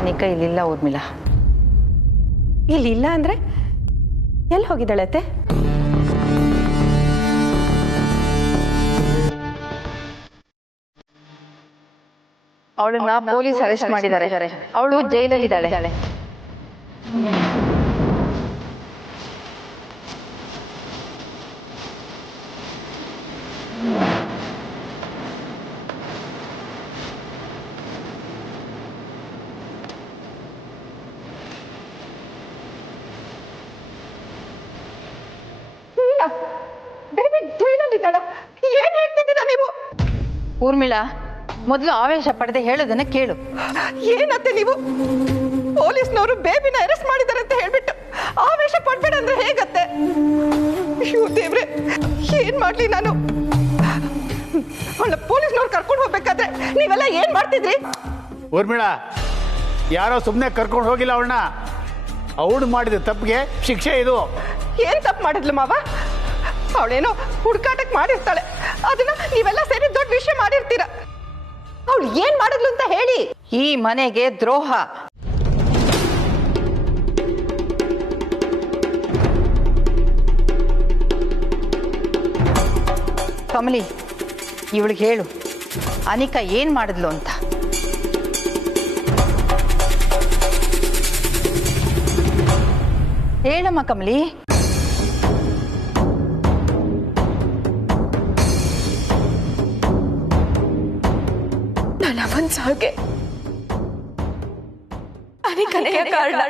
ಅನಿಕಾ ಇಲ್ಲಿಲ್ಲ ಊರ್ಮಿಳಾ. ಇಲ್ಲಿಲ್ಲ ಅಂದ್ರೆ ಎಲ್ಲಿ ಹೋಗಿದ್ದಾಳತ್ತೆ? ಅವಳನ್ನ ಪೊಲೀಸ್ ಅರೆಸ್ಟ್ ಮಾಡಿದ್ದಾರೆ. ಅವಳು ಜೈಲಲ್ಲಿ ಇದ್ದಾಳೆ. ಏನ್ ಹೇಳ್ತಿದ್ದೀರಾ ನೀವು? ಊರ್ಮಿಳಾ, ಮೊದಲು ಆವೇಶ ಪಡೆದೆ ಹೇಳೋದನ್ನ ಕೇಳು. ಏನತ್ತೆ ನೀವು? ಪೊಲೀಸ್ನವರು ಬೇಬಿನ ಅರೆಸ್ಟ್ ಮಾಡಿದ್ದಾರೆ ಅಂತ ಹೇಳ್ಬಿಟ್ಟು ಆವೇಶ ಪಡ್ಬೇಡ ಅಂದ್ರೆ ಹೇಗತ್ತೆ? ಅಯ್ಯೋ ದೇವ್ರೆ, ಏನ್ ಮಾಡ್ಲಿ ನಾನು? ಅವಳ ಪೊಲೀಸ್ನವ್ರು ಕರ್ಕೊಂಡು ಹೋಗ್ಬೇಕಾದ್ರೆ ನೀವೆಲ್ಲ ಏನ್ ಮಾಡ್ತಿದ್ರಿ? ಊರ್ಮಿಳಾ, ಯಾರೋ ಸುಮ್ಮನೆ ಕರ್ಕೊಂಡು ಹೋಗಿಲ್ಲ ಅವಳನ್ನ. ಅವಳು ಮಾಡಿದ ತಪ್ಪಿಗೆ ಶಿಕ್ಷೆ ಇದು. ಏನ್ ತಪ್ಪು ಮಾಡಿದ್ಲು ಮಾವ? ಅವಳೇನೋ ಹುಡುಕಾಟಕ್ಕೆ ಮಾಡಿರ್ತಾಳೆ, ಅದನ್ನ ನೀವೆಲ್ಲ ಸೇರಿ ದೊಡ್ಡ ವಿಷಯ ಮಾಡಿರ್ತೀರ. ಅವಳು ಏನ್ ಮಾಡಿದ್ಲು ಅಂತ ಹೇಳಿ. ಈ ಮನೆಗೆ ದ್ರೋಹ. ಕಮಲಿ, ಇವಳಿಗೆ ಹೇಳು, ಅನಿಕಾ ಏನ್ ಮಾಡಿದ್ಲು ಅಂತ. ಹೇಳಮ್ಮ ಕಮಲಿ. ನನ್ನ ಅವನ್ ಸಾಗೆ ಅನಿಕನೆಯ ಕಾರಣ.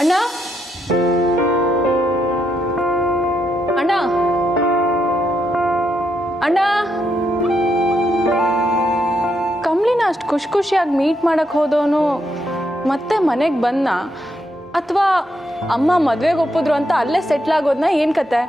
ಅಣ್ಣ ಅಣ್ಣ ಅಣ್ಣ, ಕಮ್ಲಿನ ಅಷ್ಟು ಖುಷಿಯಾಗಿ ಮೀಟ್ ಮಾಡಕ್ ಹೋದವನು ಮತ್ತೆ ಮನೆಗೆ ಬಂದ, ಅಥವಾ ಅಮ್ಮ ಮದ್ವೆಗೆ ಒಪ್ಪಿದ್ರು ಅಂತ ಅಲ್ಲೇ ಸೆಟ್ಲ್ ಆಗೋದ್ನ ಏನ್ ಕತೆ?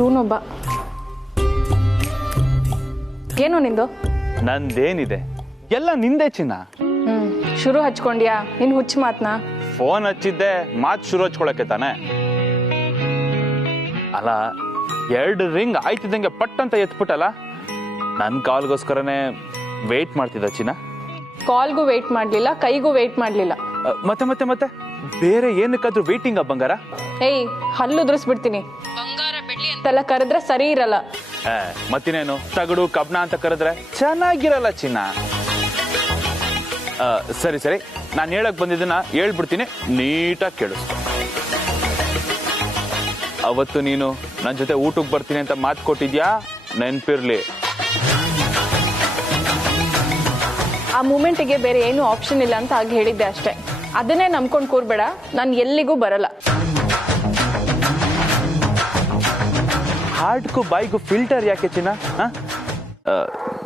ಇವನೊಬ್ಬ. ಏನು ನಿಂದು? ನಂದೇನಿದೆ, ಎಲ್ಲ ನಿಂದೆ ಚಿನ್ನ. ಶುರು ಹಚ್ಕೊಂಡ್ಯಾ ನಿನ್ ಹುಚ್ಚು ಮಾತ್ನ? ಫೋನ್ ಹಚ್ಚಿದ್ದೆ ಮಾತು ಶುರು ಹಚ್ಕೊಳಕ್ಕೆ ತಾನೆ. ಅಲ್ಲ, 2 ರಿಂಗ್ ಆಯ್ತಿದ್ದಂಗೆ ಪಟ್ ಅಂತ ಎತ್ಬಿಟ್ಟಲ್ಲ. ನನ್ನ ಕಾಲ್ಗೋಸ್ಕರನೇ ವೇಟ್ ಮಾಡ್ತಿದ್ದ ಚಿನ್ನ. ಕಾಲ್ಗೂ ವೇಟ್ ಮಾಡ್ಲಿಲ್ಲ, ಕೈಗೂ ವೇಟ್ ಮಾಡ್ಲಿಲ್ಲ. ಮತ್ತೆ ಮತ್ತೆ ಮತ್ತೆ ಬೇರೆ ಏನಕ್ಕಾದ್ರೂ ವೇಟಿಂಗ್ ಬಂಗಾರ? ಏಯ್, ಹಲ್ಲು ಉದುರಿಸ್ಬಿಡ್ತೀನಿ. ಬಂಗಾರ ಬೆಳ್ಳಿ ಅಂತೆಲ್ಲ ಕರೆದ್ರೆ ಸರಿ ಇರಲ್ಲ. ಮತ್ತಿನೇನು ತಗಡು ಕಬ್ಣ ಅಂತ ಕರೆದ್ರೆ ಚೆನ್ನಾಗಿರಲ್ಲ ಚಿನ್ನ. ಸರಿ ಸರಿ, ನಾನು ಹೇಳಕ್ ಬಂದಿದ್ದನ್ನ ಹೇಳ್ಬಿಡ್ತೀನಿ, ನೀಟಾಗಿ ಕೇಳಿಸ್ಕೊ. ಅವತ್ತು ನೀನು ನನ್ನ ಜೊತೆ ಊಟಕ್ಕೆ ಬರ್ತೀನಿ ಅಂತ ಮಾತು ಕೊಟ್ಟಿದ್ಯಾ, ನೆನ್ಪಿರ್ಲಿ. ಆ ಮೂಮೆಂಟಿಗೆ ಬೇರೆ ಏನು ಆಪ್ಷನ್ ಇಲ್ಲ ಅಂತ ಆಗ ಹೇಳಿದ್ದೆ ಅಷ್ಟೇ. ಅದನ್ನೇ ನಂಬ್ಕೊಂಡು ಕೂರ್ಬೇಡ, ನಾನು ಎಲ್ಲಿಗೂ ಬರಲ್ಲ. ಹಾರ್ಟ್ಗೂ ಬಾಯಿಗೂ ಫಿಲ್ಟರ್ ಯಾಕೆ ಚಿನ್ನ?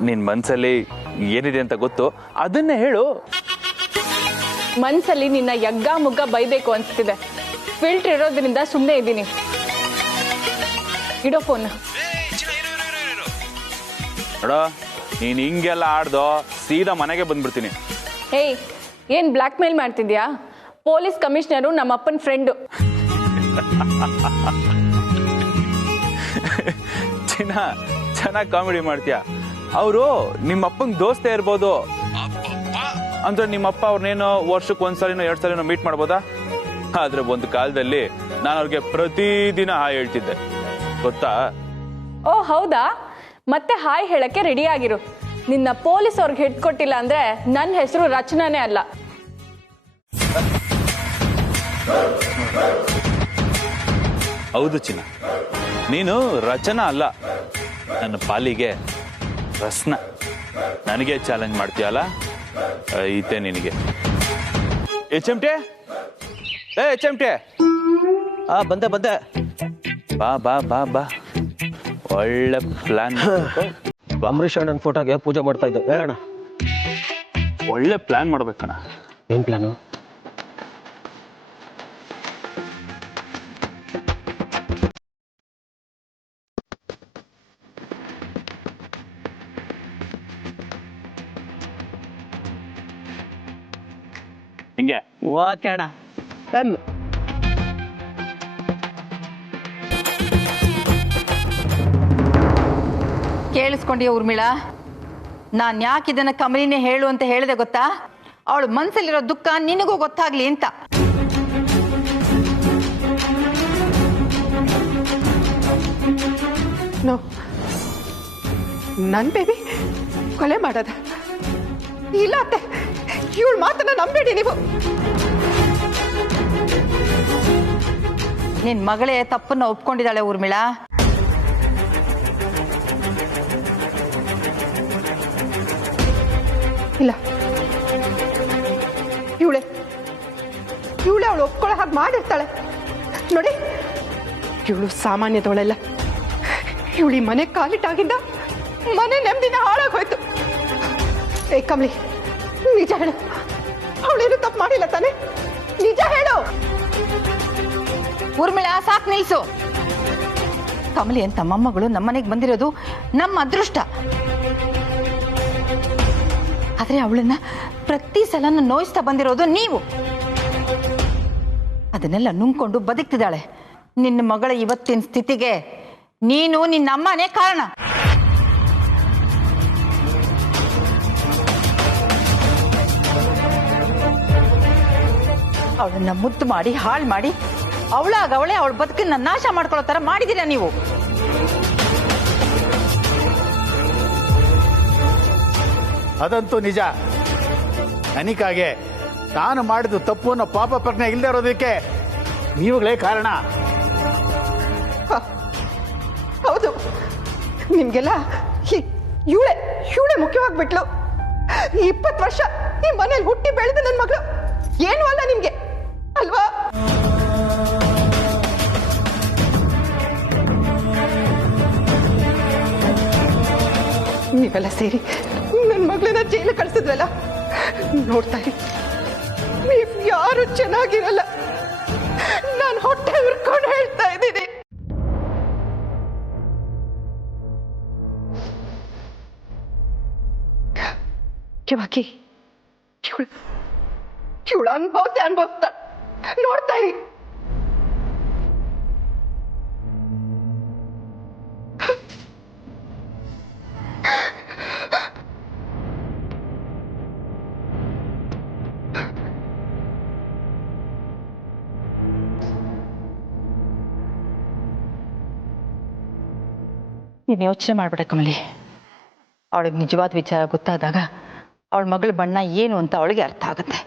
ನಿನ್ ಮನ್ಸಲ್ಲಿ ಏನಿದೆ ಅಂತ ಗೊತ್ತು, ಅದನ್ನೇ ಹೇಳು. ಮನ್ಸಲ್ಲಿ ನಿನ್ನ ಯಗ್ಗ ಮುಗ್ಗ ಬೈಬೇಕು ಅನ್ಸ್ತಿದೆ. ಫಿಲ್ಟರ್ ಇರೋದ್ರಿಂದ ಸುಮ್ಮನೆ ಇದ್ದೀನಿ. ಇಡೋ ಫೋನ್. ನೋಡ, ನೀನ್ ಹಿಂಗೆಲ್ಲ ಆಡ್ದೋ ಸೀದಾ ಮನೆಗೆ ಬಂದ್ಬಿಡ್ತೀನಿ. ಏಯ್, ಏನ್ ಬ್ಲ್ಯಾಕ್ ಮೇಲ್ ಮಾಡ್ತಿದ್ಯಾ? ಪೊಲೀಸ್ ಕಮಿಷನರು ನಮ್ಮ ಅಪ್ಪನ ಫ್ರೆಂಡು. ಚಿನ್ನ, ಚೆನ್ನಾಗಿ ಕಾಮಿಡಿ ಮಾಡ್ತೀಯ. ಅವರು ನಿಮ್ಮಪ್ಪಂಗೆ ದೋಸ್ತೆ ಇರ್ಬೋದು ಅಂದ್ರೆ ನಿಮ್ಮಪ್ಪ ಅವ್ರನ್ನೇನೋ ವರ್ಷಕ್ಕೆ 1 ಸಲಿನೋ 2 ಸಲಿನೋ ಮೀಟ್ ಮಾಡ್ಬೋದಾ? ಆದ್ರೆ ಒಂದು ಕಾಲದಲ್ಲಿ ನಾನು ಅವ್ರಿಗೆ ಪ್ರತಿದಿನ ಹಾಯ್ ಹೇಳ್ತಿದ್ದೆ, ಗೊತ್ತಾ? ಓ ಹೌದಾ? ಮತ್ತೆ ಹಾಯ್ ಹೇಳಕ್ಕೆ ರೆಡಿ ಆಗಿರು. ನಿನ್ನ ಪೊಲೀಸ್ ಅವ್ರಿಗೆ ಹಿಟ್ ಕೊಟ್ಟಿಲ್ಲ ಅಂದ್ರೆ ನನ್ನ ಹೆಸರು ರಚನಾನೇ ಅಲ್ಲ. ಹೌದು ಚಿನ್ನ, ನೀನು ರಚನಾ ಅಲ್ಲ, ನನ್ನ ಪಾಲಿಗೆ ರಸ್ನ. ನನಗೆ ಚಾಲೆಂಜ್ ಮಾಡ್ತೀಯಲ್ಲ, ಐತೆ ನಿನಗೆ. HMT ಚಮಟೆ ಬಂದೆ ಬಂದೆ. ಬಾ ಬಾ ಬಾ ಬಾ, ಒಳ್ಳೆ ಪ್ಲಾನ್. ಅಂಬರೀಷ್ ಅಣ್ಣನ ಫೋಟೋಗೆ ಪೂಜೆ ಮಾಡ್ತಾ ಇದ್ದೆ. ಹೇಳೋಣ, ಒಳ್ಳೆ ಪ್ಲಾನ್ ಮಾಡ್ಬೇಕಣ್ಣ. ಏನ್ ಪ್ಲಾನು? ಹಿಂಗೆ ಓಕೆ ಅಣ್ಣ. ಕೇಳಿಸ್ಕೊಂಡ್ಯ ಊರ್ಮಿಳಾ? ನಾನು ಯಾಕೆ ಇದನ್ನ ಕಮಲಿನೇ ಹೇಳು ಅಂತ ಹೇಳಿದೆ ಗೊತ್ತಾ? ಅವಳು ಮನ್ಸಲ್ಲಿರೋ ದುಃಖ ನಿನಗೂ ಗೊತ್ತಾಗ್ಲಿ ಅಂತ. ನೋ, ನನ್ ಬೇಬಿ ಕೊಲೆ ಮಾಡದ ಇಲ್ಲ ಅತ್ತೆ. ಇವಳ ಮಾತನ್ನ ನಂಬೇಡಿ ನೀವು. ನಿನ್ ಮಗಳೇ ತಪ್ಪನ್ನ ಒಪ್ಕೊಂಡಿದ್ದಾಳೆ ಊರ್ಮಿಳಾ. ಇಲ್ಲ, ಇವಳೆ ಅವಳು ಒಪ್ಕೊಳ್ಳೋ ಹಾಗೆ ಮಾಡಿರ್ತಾಳೆ ನೋಡಿ. ಇವಳು ಸಾಮಾನ್ಯದವಳೆಲ್ಲ. ಇವಳು ಈ ಮನೆ ಕಾಲಿಟ್ಟಾಗಿಂದ ಮನೆ ನೆಮ್ಮದಿನ ಹಾಳಾಗೋಯ್ತು. ಏ ಕಮಲಿ, ನಿಜ ಹೇಳು, ಅವಳೇನು ತಪ್ಪು ಮಾಡಿಲ್ಲ ತಾನೆ? ನಿಜ ಹೇಳು. ಊರ್ಮಿಳಾ, ಸಾಕ್ ನಿಲ್ಸು. ಕಮಲಿ ಅಂತ ಮೊಮ್ಮಗಳು ನಮ್ಮನೆಗೆ ಬಂದಿರೋದು ನಮ್ಮ ಅದೃಷ್ಟ. ಆದ್ರೆ ಅವಳನ್ನ ಪ್ರತಿ ಸಲನ ನೋಯಿಸ್ತಾ ಬಂದಿರೋದು ನೀವು. ಅದನ್ನೆಲ್ಲ ನುಂಗ್ಕೊಂಡು ಬದುಕ್ತಿದ್ದಾಳೆ. ನಿನ್ನ ಮಗಳ ಇವತ್ತಿನ ಸ್ಥಿತಿಗೆ ನೀನು ನಿನ್ನ ಅಮ್ಮನೇ ಕಾರಣ. ಅವಳನ್ನ ಮುದ್ದು ಮಾಡಿ ಹಾಳು ಮಾಡಿ ಅವಳಾಗವಳೆ ಅವಳ ಬದುಕನ್ನ ನಾಶ ಮಾಡ್ಕೊಳ್ಳೋ ತರ ಮಾಡಿದೀರ ನೀವು. ಅದಂತೂ ನಿಜ. ಅನಿಕಾಗೆ ನಾನು ಮಾಡಿದ ತಪ್ಪು ಅನ್ನೋ ಪಾಪ ಪ್ರಜ್ಞೆ ಇಲ್ಲದೆ ಇರೋದಕ್ಕೆ ನೀವುಗಳೇ ಕಾರಣ. ಹೌದು, ನಿಮ್ಗೆಲ್ಲ ಇವಳೆ ಮುಖ್ಯವಾಗ್ಬಿಟ್ಲು. 20 ವರ್ಷ ಈ ಮನೇಲಿ ಹುಟ್ಟಿ ಬೆಳೆದ ನನ್ನ ಮಗಳು ಏನು ಅಲ್ಲ ನಿಮ್ಗೆ, ಅಲ್ವಾ? ನೀವೆಲ್ಲ ಸೇರಿ ನನ್ನ ಮಗಳನ್ನ ಜೈಲು ಕಳಿಸಿದ್ರಲ್ಲ, ನೋಡ್ತಾ ಇರಿ, ನೀವ್ ಯಾರು ಚೆನ್ನಾಗಿರಲ್ಲ. ನಾನು ಹೊಟ್ಟೆ ಉರ್ಕೊಂಡು ಹೇಳ್ತಾ ಇದ್ದೀನಿ. ಕಿವಾಕಿ ಇವಳು ಅನ್ಭವಿಸ್ತಾ ನೋಡ್ತಾ ಇರಿ. ನೀನು ಯೋಚನೆ ಮಾಡ್ಬೇಡ ಕಮಲಿ. ಅವಳಿಗೆ ನಿಜವಾದ ವಿಚಾರ ಗೊತ್ತಾದಾಗ ಅವಳ ಮಗಳ ಬಣ್ಣ ಏನು ಅಂತ ಅವಳಿಗೆ ಅರ್ಥ ಆಗುತ್ತೆ.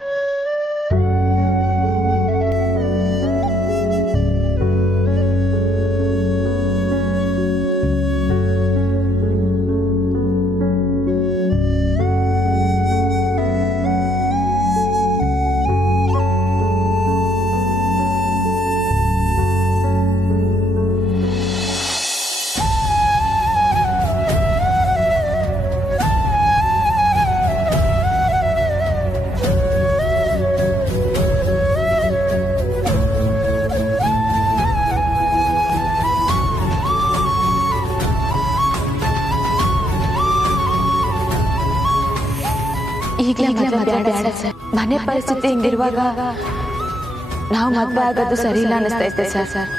ಈಗಲೇ ಮದುವೆ ಬೇಡ ಸರ್. ಮನೆ ಪರಿಸ್ಥಿತಿ ಹಿಂಗಿರುವಾಗ ನಾವು ಮದುವೆ ಆಗೋದು ಸರಿ ಇಲ್ಲ ಅನಿಸ್ತೈತೆ ಸರ್.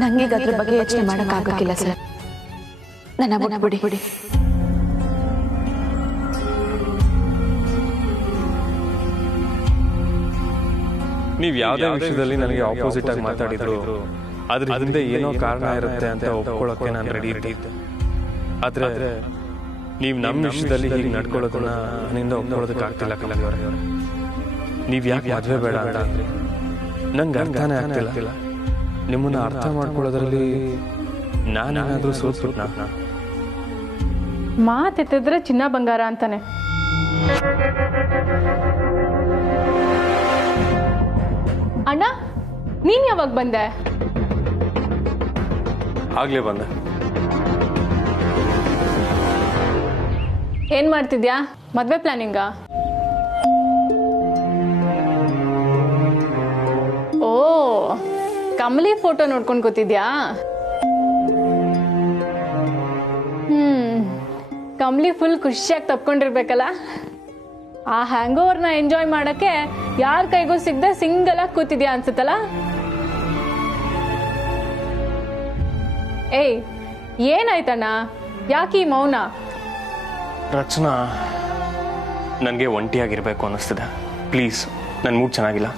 ನಂಗೀಗ ಅದ್ರ ಬಗ್ಗೆ ಯೋಚನೆ ಮಾಡೋಕ್ಕಾಗಕ್ಕಿಲ್ಲ ಸರ್. ನನ್ನ ಬಿಡಿ. ನೀವು ಯಾವುದೇ ವಿಷಯದಲ್ಲಿ ನನಗೆ ಆಪೋಸಿಟ್ ಆಗಿ ಮಾತಾಡಿದ್ರು ಅದ್ರ ಹಿಂದೆ ಏನೋ ಕಾರಣ ಇರುತ್ತೆ ಅಂತ ಒಪ್ಕೊಳ್ಳೋಕೆ ನಾನು ರೆಡಿ ಇದ್ದೆ. ಆದ್ರೆ ನೀವು ನಮ್ಮ ವಿಷಯದಲ್ಲಿ ಹೀಗೆ ನಡ್ಕೊಳ್ಳೋದನ್ನ ನನ್ನಿಂದ ಒಪ್ಕೊಳ್ಳೋದಕ್ಕೆ ಆಗ್ತಿಲ್ಲ ಕಮಲಿ ಅವರೇ. ನೀವು ಯಾಕೆ ಮದುವೆ ಬೇಡ ಅಂತ ಅಂದ್ರೆ ನಂಗೆ ಅರ್ಥನೇ ಆಗ್ತಿಲ್ಲ. ನಿಮ್ಮನ್ನ ಅರ್ಥ ಮಾಡ್ಕೊಳ್ಳೋದ್ರಲ್ಲಿ ನಾನೇನಾದ್ರೂ ಸೋತ್ಬಿಟ್ನಾ? ಮಾತೆತ್ತಿದ್ರೆ ಚಿನ್ನ ಬಂಗಾರ ಅಂತಾನೆ. ಅಣ್ಣ ನೀನ್ ಯಾವಾಗ ಬಂದೆ? ಆಗ್ಲೇ ಬಂದೆ. ಏನ್ ಮಾಡ್ತಿದ್ಯಾ? ಮದ್ವೆ ಪ್ಲಾನಿಂಗಾ? ಓ, ಕಮಲಿ ಫೋಟೋ ನೋಡ್ಕೊಂಡು ಕೂತಿದ್ಯಾ? ಕಮಲಿ ಫುಲ್ ಖುಷಿಯಾಗಿ ತಪ್ಕೊಂಡಿರ್ಬೇಕಲ್ಲ. ಆ ಹ್ಯಾಂಗ್ ಓವರ್ನ ಎಂಜಾಯ್ ಮಾಡಕ್ಕೆ ಯಾರ ಕೈಗೂ ಸಿಗದೆ ಸಿಂಗಲ್ ಆಗಿ ಕೂತಿದ್ಯಾ ಅನ್ಸುತ್ತಲ್ಲ. ಏಯ್, ಏನಾಯ್ತಣ್ಣ? ಯಾಕೆ ಈ ಮೌನ? ರಚನಾ, ನನಗೆ ಒಂಟಿಯಾಗಿರ್ಬೇಕು ಅನ್ನಿಸ್ತದೆ. ಪ್ಲೀಸ್, ನನ್ನ ಮೂಡ್ ಚೆನ್ನಾಗಿಲ್ಲ.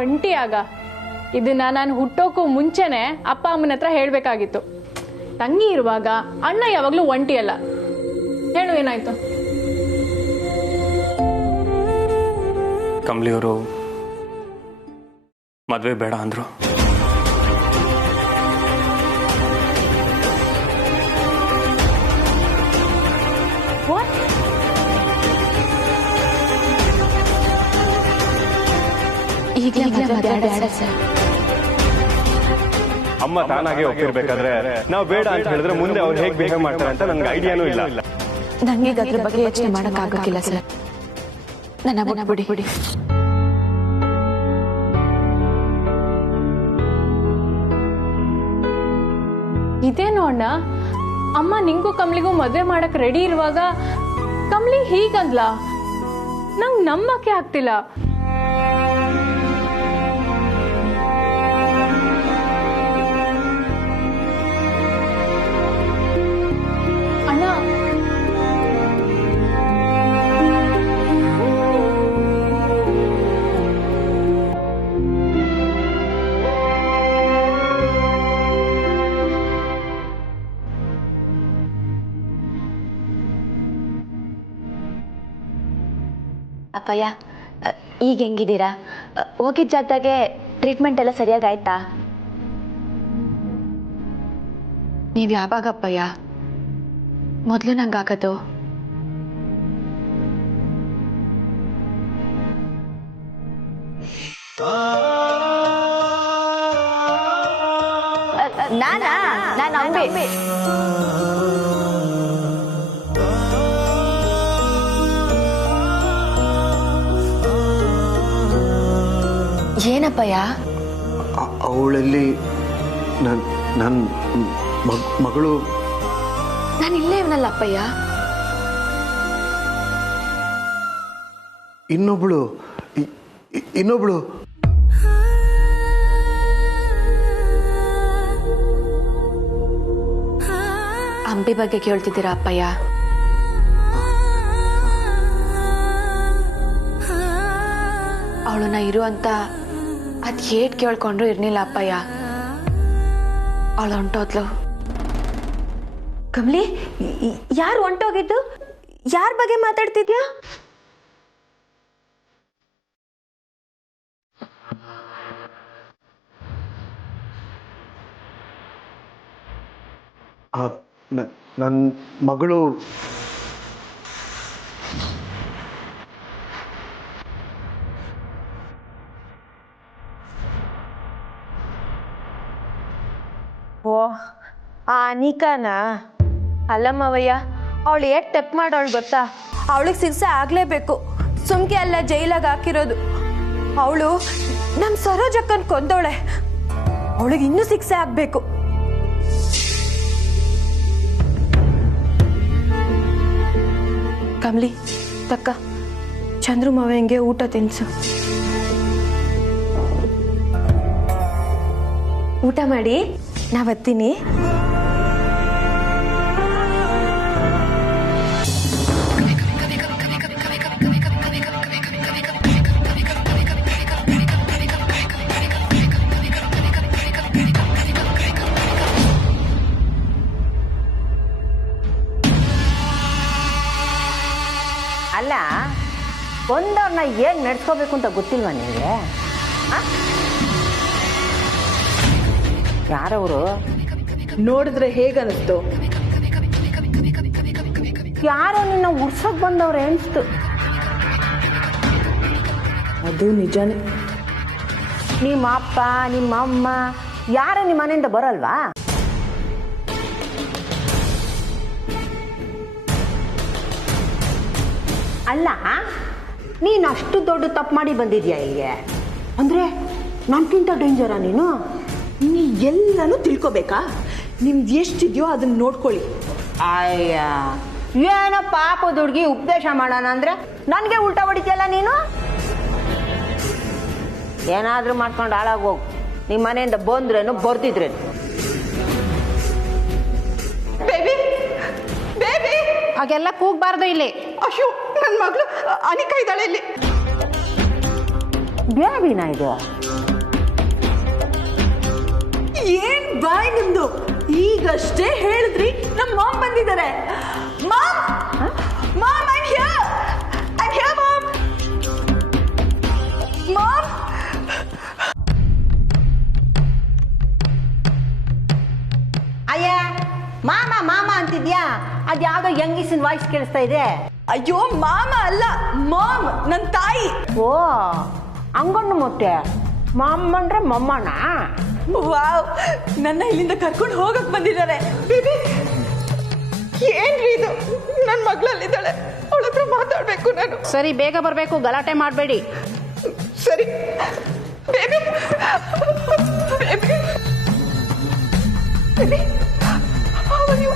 ಒಂಟಿಯಾಗ? ಇದನ್ನ ನಾನು ಹುಟ್ಟೋಕ್ಕೂ ಮುಂಚೆನೆ ಅಪ್ಪ ಅಮ್ಮನ ಹತ್ರ ಹೇಳ್ಬೇಕಾಗಿತ್ತು. ತಂಗಿ ಇರುವಾಗ ಅಣ್ಣ ಯಾವಾಗ್ಲೂ ಒಂಟಿ ಅಲ್ಲ. ಹೇಳು, ಏನಾಯ್ತು? ಕಮಲಿಯವರು ಮದುವೆ ಬೇಡ ಅಂದ್ರು. ಅಮ್ಮ ತಾನಾಗೆ ಒಪ್ಪಿರ್ಬೇಕಾದ್ರೆ ನಾವು ಬೇಡ ಅಂತ ಹೇಳಿದ್ರೆ ಮುಂದೆ ಅವ್ರು ಹೇಗೆ ಬಿಹೇವ್ ಮಾಡ್ತಾರೆ ಅಂತ ನನ್ಗೆ ಐಡಿಯಾನೂ ಇಲ್ಲ. ನಂಗೆ ಅದ್ರ ಬಗ್ಗೆ ಯೋಚನೆ ಮಾಡಕ್ಕಾಗಕ್ಕಿಲ್ಲ ಸರ್. ನನ್ನ ಬಿಡಿ. ಇದೇನೋ ಅಣ್ಣ, ಅಮ್ಮ ನಿಂಗೂ ಕಮ್ಲಿಗೂ ಮದ್ವೆ ಮಾಡಕ್ ರೆಡಿ ಇರುವಾಗ ಕಮ್ಲಿ ಹೀಗಂದ್ಲ. ನಂಗ್ ನಂಬಕ್ಕೆ ಆಗ್ತಿಲ್ಲ. ಅಣ್ಣ, ಅಪ್ಪಯ್ಯ, ಈಗ ಹೆಂಗಿದ್ದೀರಾ? ಹೋಗಿದ್ದ ಜಾಗದಾಗೆ ಟ್ರೀಟ್ಮೆಂಟ್ ಎಲ್ಲ ಸರಿಯಾಗಾಯ್ತಾ? ನೀವು ಯಾವಾಗಪ್ಪಯ್ಯ ಮೊದಲು ನಂಗಾಗದು? ನಾನು ಅಂಬಿ. ಏನಪ್ಪಯ್ಯ? ಅವಳಲ್ಲಿ ನನ್ನ ಮಗಳು. ನಾನು ಇಲ್ಲೇ ಇವನಲ್ಲ ಅಪ್ಪಯ್ಯ. ಇನ್ನೊಬ್ಳು ಅಂಬಿ ಬಗ್ಗೆ ಕೇಳ್ತಿದ್ದೀರಾ ಅಪ್ಪಯ್ಯ? ಅವಳನ್ನ ಇರು ಅಂತ ಅದ್ ಏಟ್ ಕೇಳ್ಕೊಂಡ್ರು ಇರ್ನಿಲ್ಲ ಅಪ್ಪಯ್ಯ. ಅವಳು ಹೊಂಟೋದ್ಲು. ಕಮಲಿ, ಯಾರು ಹೊಂಟೋಗಿದ್ದು? ಯಾರ ಬಗ್ಗೆ ಮಾತಾಡ್ತಿದ್ಯಾ? ನನ್ನ ಮಗಳು. ಓ, ಆ ಅನಿಕಾನ? ಅಲ್ಲಮ್ಮವಯ್ಯ, ಅವಳು ಏಟ್ ತಪ್ಪು ಮಾಡೋಳು ಗೊತ್ತಾ? ಅವಳಿಗೆ ಶಿಕ್ಷೆ ಆಗ್ಲೇಬೇಕು. ಸುಮ್ಕೆ ಅಲ್ಲ ಜೈಲಾಗ ಹಾಕಿರೋದು. ಅವಳು ನಮ್ಮ ಸರೋಜಕ್ಕನ್ ಕೊಂದವಳೆ. ಅವಳಿಗೆ ಇನ್ನೂ ಶಿಕ್ಷೆ ಆಗ್ಬೇಕು. ಕಮಲಿ ತಕ್ಕ, ಚಂದ್ರು ಮಾವಯ್ಯಂಗೆ ಊಟ ತಿನ್ಸು. ಊಟ ಮಾಡಿ ನಾ ಬರ್ತೀನಿ. ಅಲ್ಲ, ಒಂದವ್ರನ್ನ ಹೇಗೆ ನಡ್ಸ್ಕೋಬೇಕು ಅಂತ ಗೊತ್ತಿಲ್ವಾ ನಿಮಗೆ? ಯಾರವರು? ನೋಡಿದ್ರೆ ಹೇಗನ್ನಿಸ್ತು? ಯಾರೋ ನಿನ್ನ ಉರ್ಸೋಕ್ ಬಂದವ್ರೆ ಅನ್ಸ್ತು. ಅದು ನಿಜಾನೇ. ನಿಮ್ಮ ಅಪ್ಪ ನಿಮ್ಮ ಅಮ್ಮ ಯಾರು ನಿಮ್ಮ ಮನೆಯಿಂದ ಬರಲ್ವಾ? ಅಲ್ಲ, ನೀನು ಅಷ್ಟು ದೊಡ್ಡ ತಪ್ಪು ಮಾಡಿ ಬಂದಿದ್ಯಾ ಇಲ್ಲಿಗೆ? ಅಂದರೆ ನನ್ಗಿಂತ ಡೇಂಜರಾ ನೀನು? ನೀ ಎಲ್ಲನೂ ತಿಳ್ಕೊಬೇಕಾ? ನಿಮ್ದು ಎಷ್ಟಿದೆಯೋ ಅದನ್ನ ನೋಡ್ಕೊಳ್ಳಿ. ಅಯ್ಯ, ಏನೋ ಪಾಪದ ಹುಡುಗಿ ಉಪದೇಶ ಮಾಡೋಣ ಅಂದರೆ ನನಗೆ ಉಲ್ಟಾ ಹೊಡಿತೀಯಲ್ಲ ನೀನು. ಏನಾದರೂ ಮಾಡ್ಕೊಂಡು ಹಾಳಾಗೋಗು. ನಿಮ್ಮ ಮನೆಯಿಂದ ಬಂದ್ರೇನು ಬರ್ದಿದ್ರೇನು. ಬೇಬಿ ಬೇಬಿ, ಹಾಗೆಲ್ಲ ಕೂಗ್ಬಾರ್ದು ಇಲ್ಲಿ. ಅಯ್ಯೋ, ನನ್ನ ಮಗಳು ಅನಿಕಾ ಇದ್ದಾಳೆ ಇಲ್ಲಿ. ಬೇಬಿನ ಇದು? ಏನ್ ಬಾಯ್ ನಿಮ್ದು? ಈಗಷ್ಟೇ ಹೇಳಿದ್ರಿ ನಮ್ಮ ಮಾಮ್ ಬಂದಿದ್ದಾರೆ. Mom, mom, I am here mom. Mom, ಅಯ್ಯ, ಮಾಮ ಮಾಮ ಅಂತಿದ್ಯಾ? ಅದ್ಯಾವುದೋ ಯಂಗಿಸಿನ ವಾಯ್ಸ್ ಕೇಳಿಸ್ತಾ ಇದೆ. ಅಯ್ಯೋ ಮಾಮ ಅಲ್ಲ, ಮಾಮ್, ನನ್ನ ತಾಯಿ. ಓ, ಹಂಗಣ್ಣು ಮತ್ತೆ ಮಾಮಂದ್ರೆ ಮಮ್ಮಣ್ಣ. ವಾವ್, ನನ್ನ ಇಲ್ಲಿಂದ ಕರ್ಕೊಂಡು ಹೋಗಕ್ ಬಂದಿದ್ದಾರೆ. ಬೇಬಿ, ಏನ್ರಿ ಇದು? ನನ್ನ ಮಗಳಲ್ಲಿದ್ದಾಳೆ, ಅವಳ ಹತ್ರ ಮಾತಾಡ್ಬೇಕು ನಾನು. ಸರಿ, ಬೇಗ ಬರಬೇಕು, ಗಲಾಟೆ ಮಾಡಬೇಡಿ. ಸರಿ baby. Baby, baby, how are you?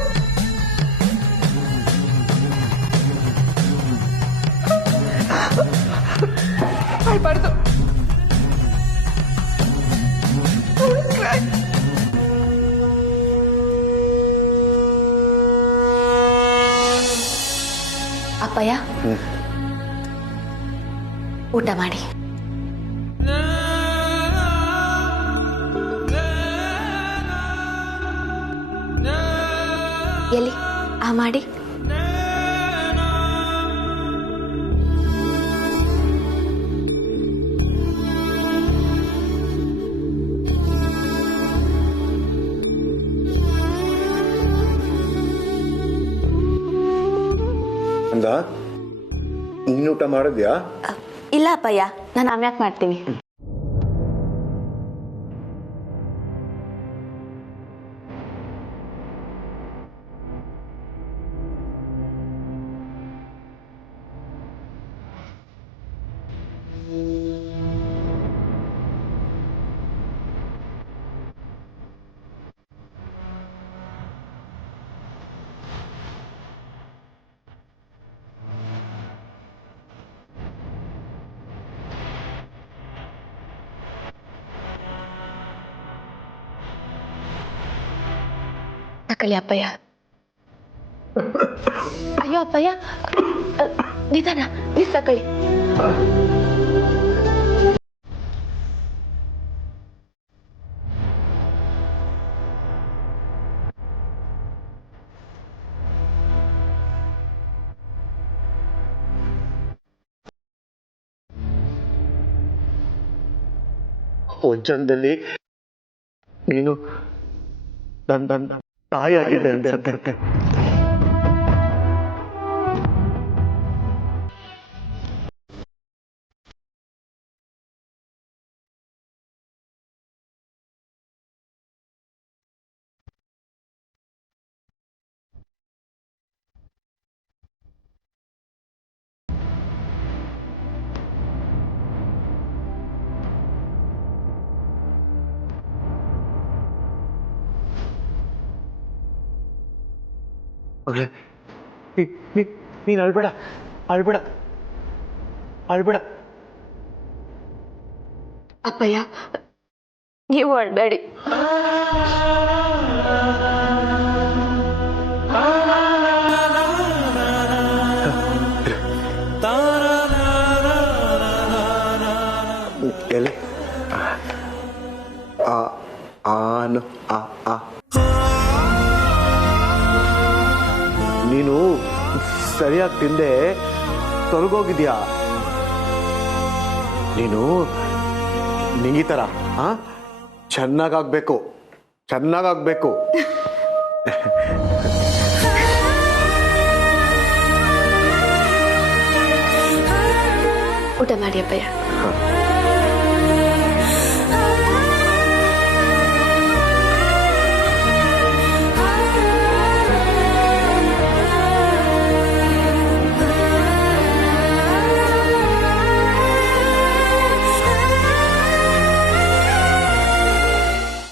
ಅಳ್ಬಾರ್ದು. ಅಪ್ಪಯ್ಯ, ಊಟ ಮಾಡಿ. ಎಲ್ಲಿ ಆ ಮಾಡಿ. ಅಂದ, ನೀನು ಊಟ ಮಾಡಿದ್ಯಾ? ಇಲ್ಲ ಅಪ್ಪಯ್ಯ, ನಾನು ಆಮ್ಯಾಕ್ ಮಾಡ್ತೀನಿ. ತಕೊಳ್ಳಿ ಅಪ್ಪಯ್ಯ. ಅಯ್ಯೋ ಅಪ್ಪಯ್ಯ, ನಿಧಾನ, ಪ್ಲೀಸ್ ತಕೊಳ್ಳಿ. ಒಂಚಂದಲ್ಲಿ ನೀನು ನನ್ನ ತಾಯಿಯಾಗಿದೆ ಅನ್ಸುತ್ತೆ. ನೀನು ಅಳ್ಬೇಡ, ಅಳ್ಬೇಡ, ಅಳ್ಬೇಡ. ಅಪ್ಪಯ್ಯ, ನೀವು ಅಳ್ಬೇಡಿ. ಎಲೆ ಆನು ಆ ನೀನು ಸರಿಯಾಗಿ ತಿಂದೆ ತೊಲಗೋಗಿದ್ಯಾ? ನೀನು ನಿಂಗಿ ಥರ ಚೆನ್ನಾಗಾಗಬೇಕು, ಚೆನ್ನಾಗಾಗಬೇಕು. ಊಟ ಮಾಡಿ ಅಪ್ಪಯ್ಯ.